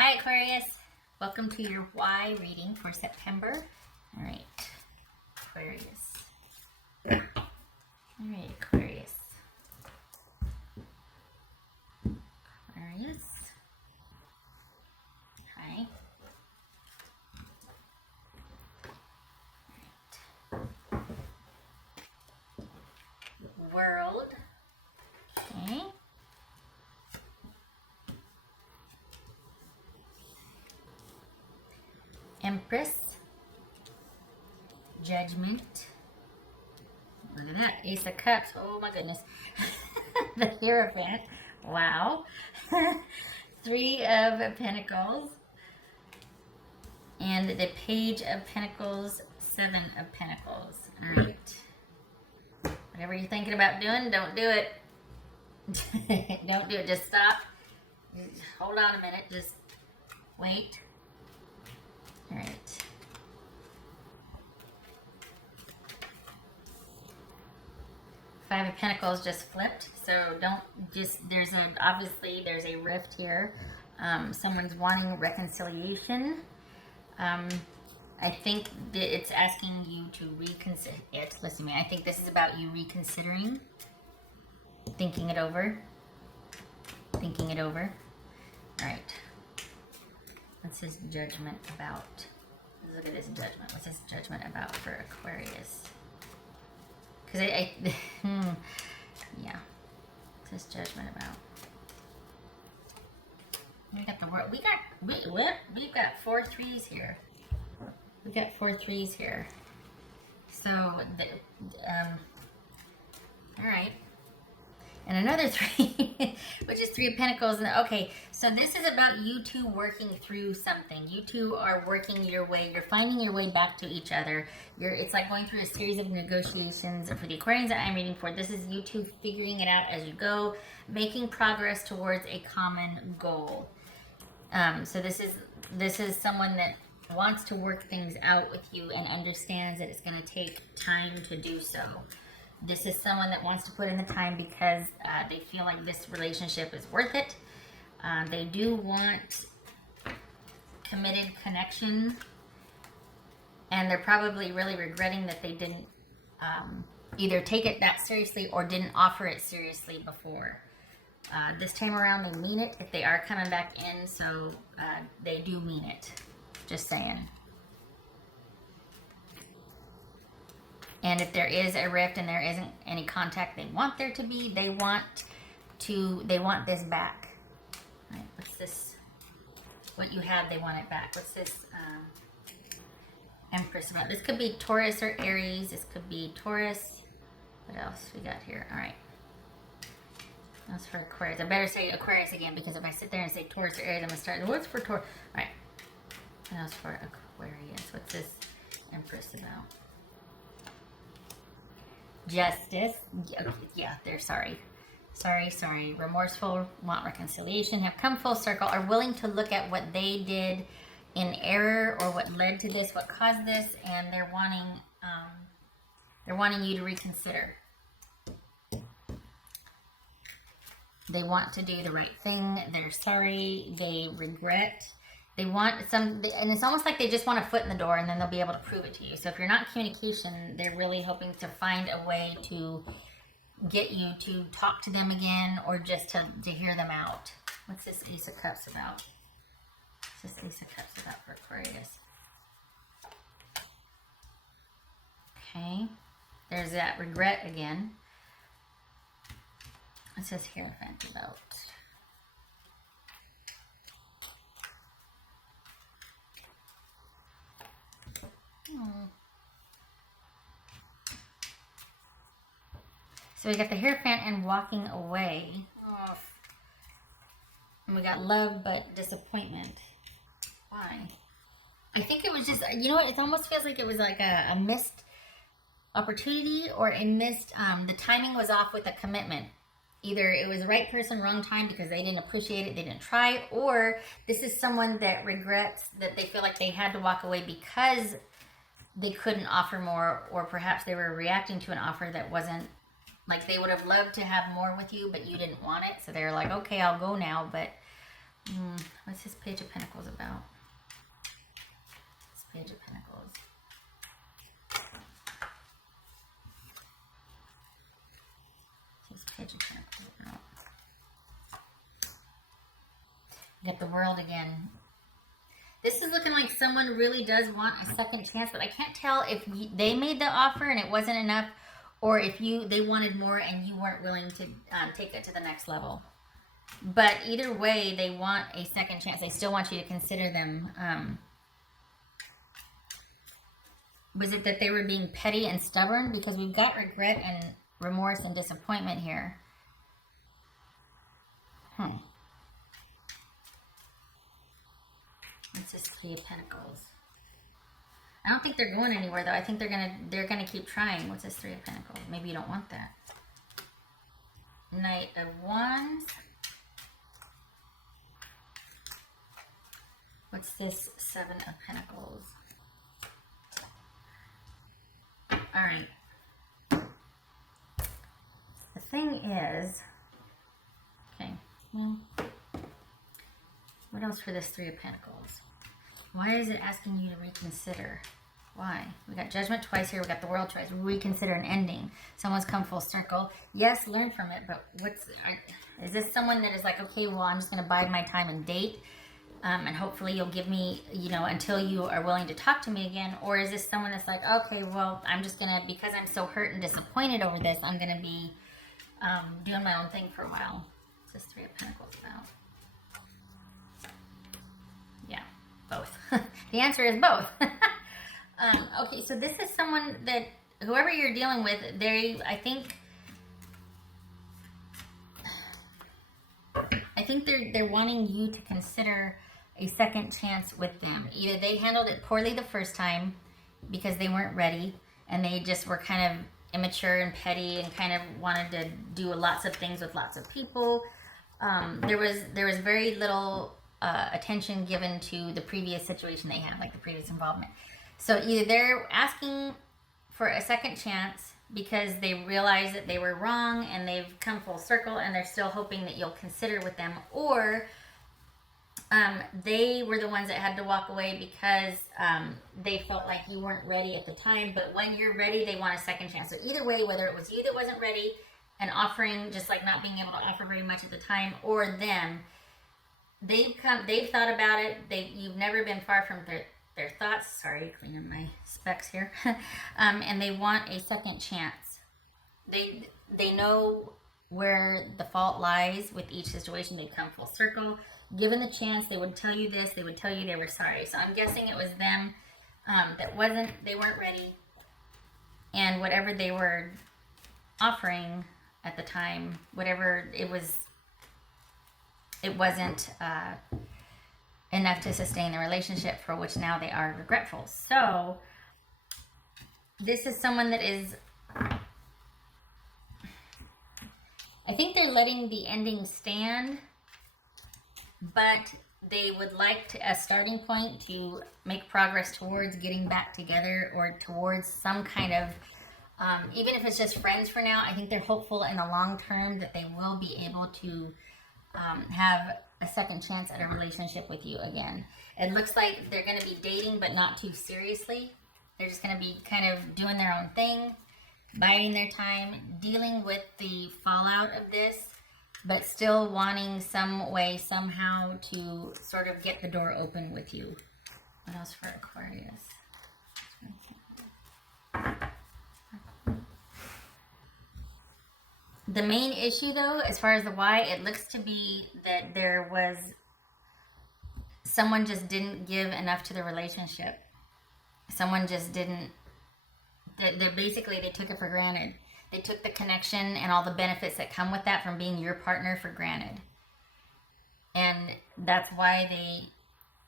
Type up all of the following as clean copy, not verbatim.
Hi Aquarius, welcome to your why reading for September. All right, Aquarius. All right, Aquarius. Aquarius. Hi. All right. World. Okay. Empress, Judgment, look at that, Ace of Cups, oh my goodness, the Hierophant, wow, Three of Pentacles, and the Page of Pentacles, Seven of Pentacles. All right, whatever you're thinking about doing, don't do it. Don't do it, just stop, hold on a minute, just wait. All right. Five of Pentacles just flipped, so don't just, obviously there's a rift here. Someone's wanting reconciliation. I think that it's asking you to reconsider it. Listen to me, I think this is about you reconsidering, thinking it over. Thinking it over. All right. What's his judgment about? Look at his judgment. What's his judgment about for Aquarius? Because yeah. What's his judgment about? We got the world. We've got 4 threes here. We've got 4 threes here. So, all right. And another 3, which is 3 of Pentacles. And okay, so this is about you two working through something. You two are working your way. You're finding your way back to each other. It's like going through a series of negotiations. And for the Aquarians that I'm reading for, this is you two figuring it out as you go, making progress towards a common goal. So this is someone that wants to work things out with you and understands that it's going to take time to do so. This is someone that wants to put in the time because they feel like this relationship is worth it. They do want committed connection, and they're probably really regretting that they didn't either take it that seriously or didn't offer it seriously before. This time around, they mean it if they are coming back in, so they do mean it. Just saying. And if there is a rift and there isn't any contact they want there to be, they want this back. All right, what's this? What you have, they want it back. What's this Empress about? This could be Taurus or Aries. This could be Taurus. What else we got here? All right. That's for Aquarius. I better say Aquarius again, because if I sit there and say Taurus or Aries, I'm going to start. What's for Taurus? All right. What else for Aquarius? What's this Empress about? Justice. Yeah, they're sorry. Sorry. Remorseful, want reconciliation, have come full circle, are willing to look at what they did in error or what led to this, what caused this, and they're wanting you to reconsider. They want to do the right thing. They're sorry. They regret. They want and it's almost like they just want a foot in the door, and then they'll be able to prove it to you. So if you're not in communication, they're really hoping to find a way to get you to talk to them again, or just to hear them out. What's this Ace of Cups about? What's this Ace of Cups about for Aquarius? Okay. There's that regret again. What's this Hierophant about? So we got the Hierophant and walking away. Oh. And we got love but disappointment. Why? I think it was just, you know what, it almost feels like it was like a missed opportunity, or a missed, the timing was off with a commitment. Either it was the right person, wrong time, because they didn't appreciate it, they didn't try, or this is someone that regrets that they feel like they had to walk away because they couldn't offer more, or perhaps they were reacting to an offer that wasn't, like they would have loved to have more with you, but you didn't want it. So they're like, okay, I'll go now, but What's this Page of Pentacles about? This Page of Pentacles. This Page of Pentacles about. You got the World again. This is looking like someone really does want a second chance, but I can't tell if they made the offer and it wasn't enough, or if they wanted more and you weren't willing to take that to the next level. But either way, they want a second chance. They still want you to consider them. Was it that they were being petty and stubborn? Because we've got regret and remorse and disappointment here. It's this Three of Pentacles. I don't think they're going anywhere though. I think they're gonna keep trying. What's this Three of Pentacles? Maybe you don't want that. Knight of Wands. What's this Seven of Pentacles? Alright. The thing is, okay, what else for this Three of Pentacles? Why is it asking you to reconsider? Why? We got Judgment twice here. We got the World twice. Reconsider an ending. Someone's come full circle. Yes, learn from it, but is this someone that is like, okay, well, I'm just going to bide my time and date, and hopefully you'll give me, until you are willing to talk to me again? Or is this someone that's like, okay, well, I'm just going to, because I'm so hurt and disappointed over this, I'm going to be doing my own thing for a while? What's this Three of Pentacles about? Yeah, both. The answer is both. Okay, so this is someone that, whoever you're dealing with, I think they're wanting you to consider a second chance with them. Either they handled it poorly the first time because they weren't ready and they just were kind of immature and petty and kind of wanted to do lots of things with lots of people. There was very little attention given to the previous situation they had, like the previous involvement. So either they're asking for a second chance because they realize that they were wrong and they've come full circle and they're still hoping that you'll consider with them, or they were the ones that had to walk away because they felt like you weren't ready at the time, but when you're ready, they want a second chance. So either way, whether it was you that wasn't ready and offering, just like not being able to offer very much at the time, or them, they've thought about it. You've never been far from their thoughts. Sorry, cleaning my specs here. And they want a second chance. They know where the fault lies with each situation. They've come full circle. Given the chance, they would tell you this. They would tell you they were sorry. So I'm guessing it was them they weren't ready. And whatever they were offering at the time, whatever it was, it wasn't enough to sustain the relationship, for which now they are regretful. So this is someone that is, I think they're letting the ending stand, but they would like a starting point to make progress towards getting back together, or towards some kind of, even if it's just friends for now. I think they're hopeful in the long term that they will be able to have a second chance at a relationship with you again. It looks like they're going to be dating, but not too seriously. They're just going to be kind of doing their own thing, biding their time, dealing with the fallout of this, but still wanting some way, somehow, to sort of get the door open with you. What else for Aquarius? The main issue, though, as far as the why, it looks to be that there was someone just didn't give enough to the relationship. Someone just didn't. Basically, they took it for granted. They took the connection and all the benefits that come with that from being your partner for granted. And that's why they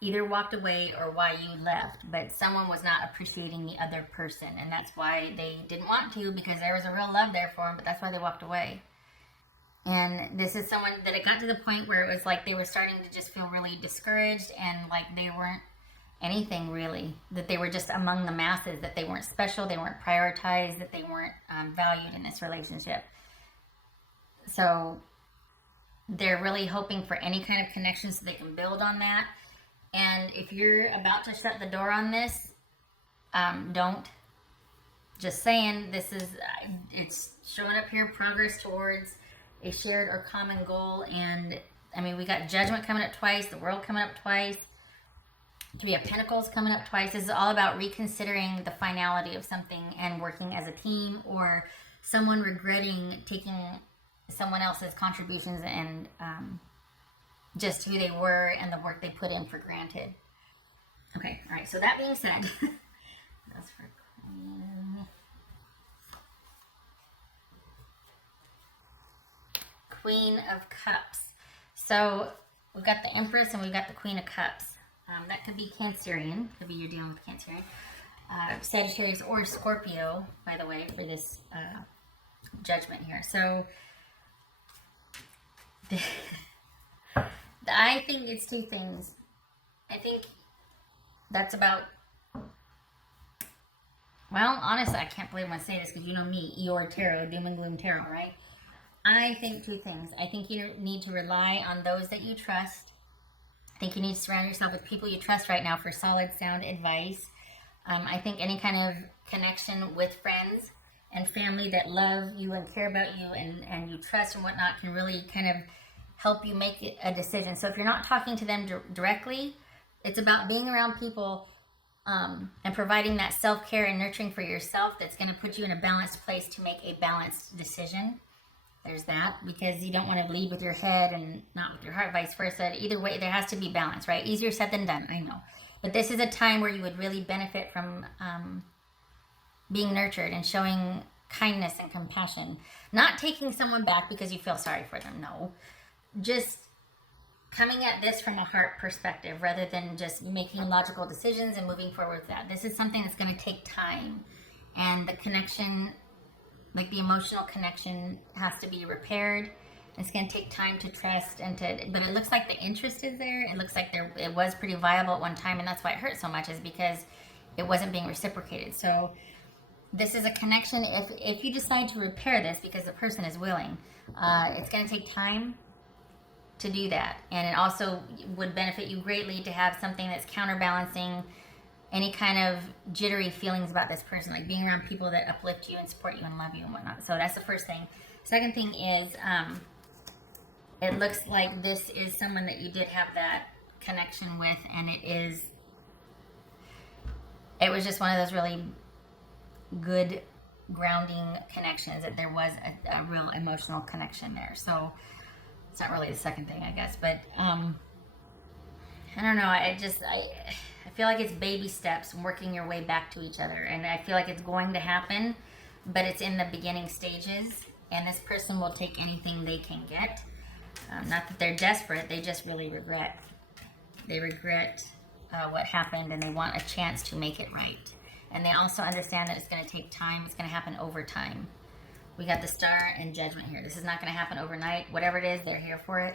either walked away or why you left. But someone was not appreciating the other person. And that's why they didn't want to, because there was a real love there for them. But that's why they walked away. And this is someone that it got to the point where it was like they were starting to just feel really discouraged, and like they weren't anything really, that they were just among the masses, that they weren't special, they weren't prioritized, that they weren't valued in this relationship. So They're really hoping for any kind of connection so they can build on that. And if you're about to shut the door on this, don't. Just saying, this is, it's showing up here, progress towards a shared or common goal. And I mean, we got Judgment coming up twice, the World coming up twice, Three of Pentacles coming up twice. This is all about reconsidering the finality of something and working as a team, or someone regretting taking someone else's contributions and just who they were and the work they put in for granted. Okay, all right, so that being said, that's for Queen of Cups. So we've got the Empress and we've got the Queen of Cups. That could be Cancerian. Could be you're dealing with Cancerian. Sagittarius or Scorpio, by the way, for this Judgment here. So I think it's two things. I think that's about, well, honestly, I can't believe I'm going to say this because you know me, Eeyore Tarot, Doom and Gloom Tarot, right? I think two things. I think you need to rely on those that you trust. I think you need to surround yourself with people you trust right now for solid, sound advice. I think any kind of connection with friends and family that love you and care about you and you trust and whatnot can really kind of help you make a decision. So if you're not talking to them directly, it's about being around people and providing that self-care and nurturing for yourself that's going to put you in a balanced place to make a balanced decision. There's that, because you don't want to lead with your head and not with your heart, vice versa. Either way, there has to be balance, right? Easier said than done, I know. But this is a time where you would really benefit from being nurtured and showing kindness and compassion. Not taking someone back because you feel sorry for them, no. Just coming at this from a heart perspective rather than just making logical decisions and moving forward with that. This is something that's going to take time. And the connection, like the emotional connection, has to be repaired. It's going to take time to trust and to, but it looks like the interest is there. It looks like it was pretty viable at one time, and that's why it hurt so much, is because it wasn't being reciprocated. So this is a connection. If you decide to repair this because the person is willing, it's going to take time to do that. And it also would benefit you greatly to have something that's counterbalancing any kind of jittery feelings about this person, like being around people that uplift you and support you and love you and whatnot. So that's the first thing. Second thing is, it looks like this is someone that you did have that connection with, and it was just one of those really good grounding connections, that there was a real emotional connection there. So it's not really the second thing, I guess, but I don't know. I feel like it's baby steps and working your way back to each other. And I feel like it's going to happen, but it's in the beginning stages. And this person will take anything they can get. Not that they're desperate. They just really regret. They regret what happened, and they want a chance to make it right. And they also understand that it's going to take time. It's going to happen over time. We got the Star and Judgment here. This is not going to happen overnight. Whatever it is, they're here for it.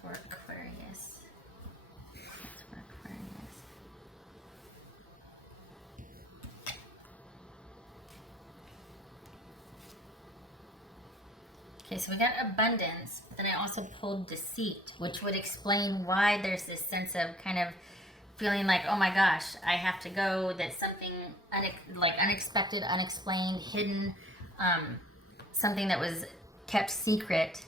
For Aquarius. For Aquarius. Okay, so we got abundance, but then I also pulled deceit, which would explain why there's this sense of kind of feeling like, oh my gosh, I have to go. That's something unexpected, unexplained, hidden, something that was kept secret.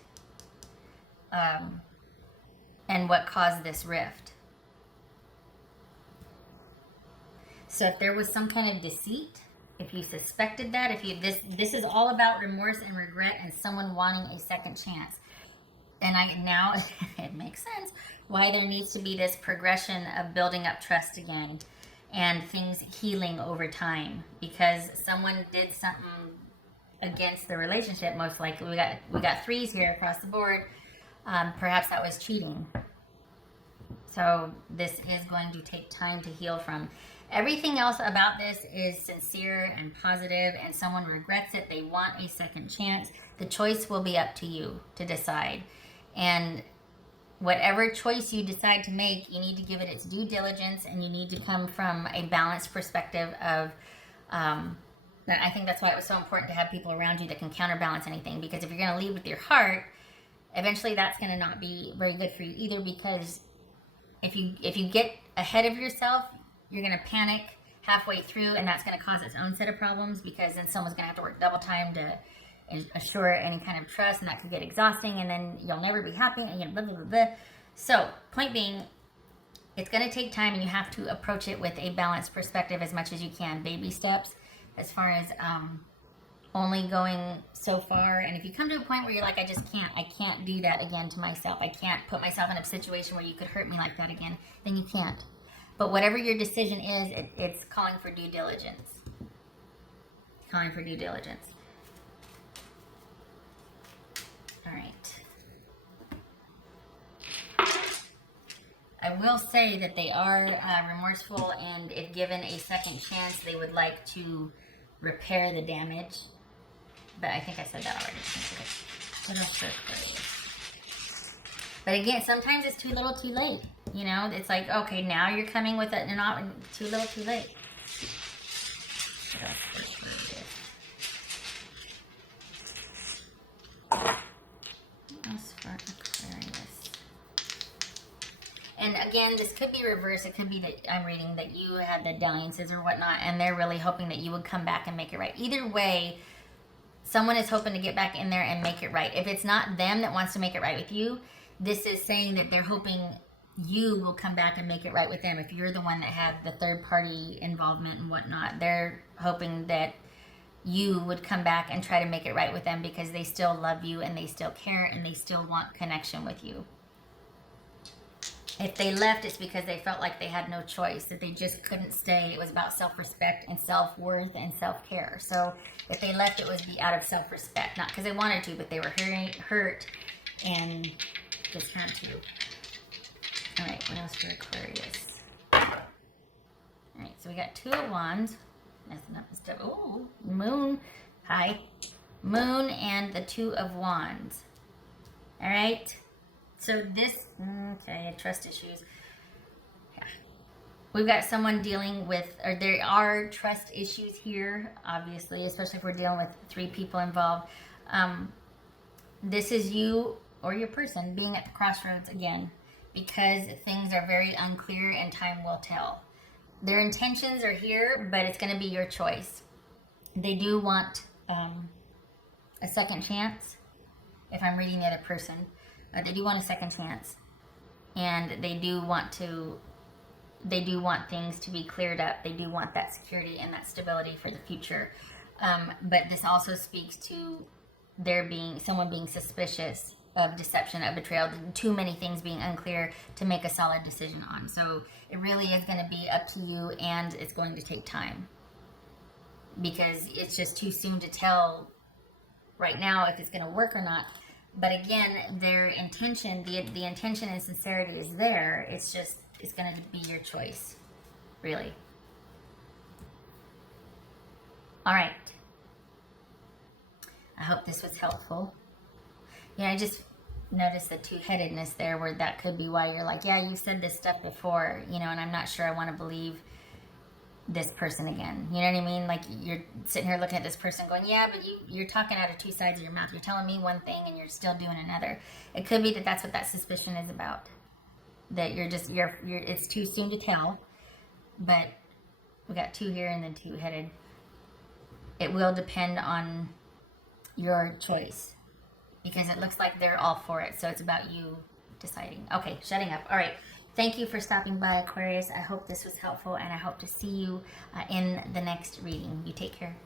And what caused this rift. So if there was some kind of deceit, if you suspected that, this is all about remorse and regret and someone wanting a second chance. And now it makes sense why there needs to be this progression of building up trust again and things healing over time, because someone did something against the relationship. Most likely, we got threes here across the board. Perhaps that was cheating. So this is going to take time to heal from. Everything else about this is sincere and positive, and someone regrets it. They want a second chance. The choice will be up to you to decide. And whatever choice you decide to make, you need to give it its due diligence, and you need to come from a balanced perspective of, I think that's why it was so important to have people around you that can counterbalance anything, because if you're going to lead with your heart, eventually that's going to not be very good for you either, because if you get ahead of yourself, you're going to panic halfway through, and that's going to cause its own set of problems, because then someone's going to have to work double time to assure any kind of trust, and that could get exhausting, and then you'll never be happy, and blah, blah, blah, blah. So, point being, it's going to take time, and you have to approach it with a balanced perspective as much as you can. Baby steps, as far as only going so far. And if you come to a point where you're like, I can't do that again to myself, I can't put myself in a situation where you could hurt me like that again, then you can't. But whatever your decision is, it's calling for due diligence. Calling for due diligence. All right. I will say that they are remorseful, and if given a second chance, they would like to repair the damage. But I think I said that already. What else should I say? But again, sometimes it's too little too late. You know, it's like, okay, now you're coming with it, and not too little too late. What else should I say? For Aquarius. And again, this could be reversed. It could be that I'm reading that you had the dalliances or whatnot, and they're really hoping that you would come back and make it right. Either way, someone is hoping to get back in there and make it right. If it's not them that wants to make it right with you, this is saying that they're hoping you will come back and make it right with them. If you're the one that had the third party involvement and whatnot, they're hoping that you would come back and try to make it right with them, because they still love you, and they still care, and they still want connection with you. If they left, it's because they felt like they had no choice, that they just couldn't stay. It was about self-respect and self-worth and self-care. So if they left, it was out of self-respect, not because they wanted to, but they were hurt and just had to. All right, what else for Aquarius? All right, so we got Two of Wands. Messing up the stuff. Ooh, Moon. Hi. Moon and the Two of Wands. All right. So this, okay, trust issues. Yeah. We've got someone dealing with, or there are trust issues here, obviously, especially if we're dealing with 3 people involved. This is you or your person being at the crossroads again, because things are very unclear and time will tell. Their intentions are here, but it's going to be your choice. They do want a second chance. If I'm reading the other person, they do want a second chance, and they do want things to be cleared up. They do want that security and that stability for the future. But this also speaks to someone being suspicious of deception, of betrayal, too many things being unclear to make a solid decision on. So it really is going to be up to you, and it's going to take time, because it's just too soon to tell right now if it's going to work or not. But again, their intention, the intention and sincerity is there. It's going to be your choice, really. All right. I hope this was helpful. Yeah, I just noticed the two-headedness there, where that could be why you're like, yeah, you said this stuff before, and I'm not sure I want to believe this person again. You know what I mean? Like, you're sitting here looking at this person going, yeah, but you're talking out of two sides of your mouth. You're telling me one thing and you're still doing another. It could be that that's what that suspicion is about. That it's too soon to tell, but we got 2 here and then 2-headed. It will depend on your choice, because it looks like they're all for it. So it's about you deciding. Okay, shutting up. All right. Thank you for stopping by, Aquarius. I hope this was helpful, and I hope to see you in the next reading. You take care.